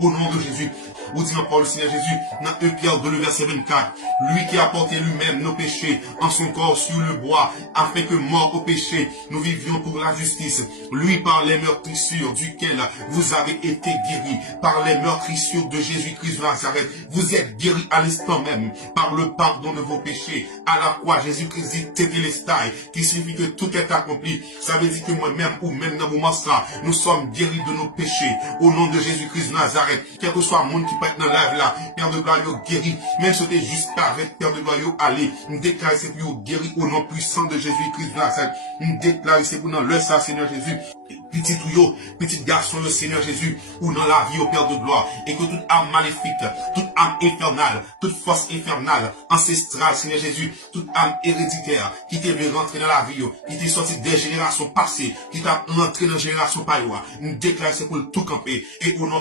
Au nom de Jésus, vous dites en parole, Seigneur Jésus, dans 1 Pierre 2, le verset 24, lui qui a porté lui-même nos péchés en son corps sur le bois, afin que mort au péché, nous vivions pour la justice. Lui, par les meurtrissures duquel vous avez été guéris, par les meurtrissures de Jésus-Christ de Nazareth, vous êtes guéris à l'instant même, par le pardon de vos péchés. À la croix, Jésus-Christ dit Tétélestai, qui signifie que tout est accompli. Ça veut dire que moi-même, ou même dans moment ça, nous sommes guéris de nos péchés. Au nom de Jésus-Christ de Nazareth, quel que soit le monde qui peut être dans la live là, Père de gloire, guéri, même si c'était juste avec Père de gloire, allez, nous déclarons c'est pour guéri au nom puissant de Jésus-Christ de Nazareth, nous déclarons c'est pour dans le sang, Seigneur Jésus, petit tuyau, petit garçon, le Seigneur Jésus, ou dans la vie au Père de gloire, et que toute âme maléfique, toute âme infernale, toute force infernale, ancestrale, Seigneur Jésus, toute âme héréditaire, qui t'est rentré dans la vie, qui t'est sorti des générations passées, qui t'a rentré dans la génération païois, nous déclarons c'est pour tout camper, et au nom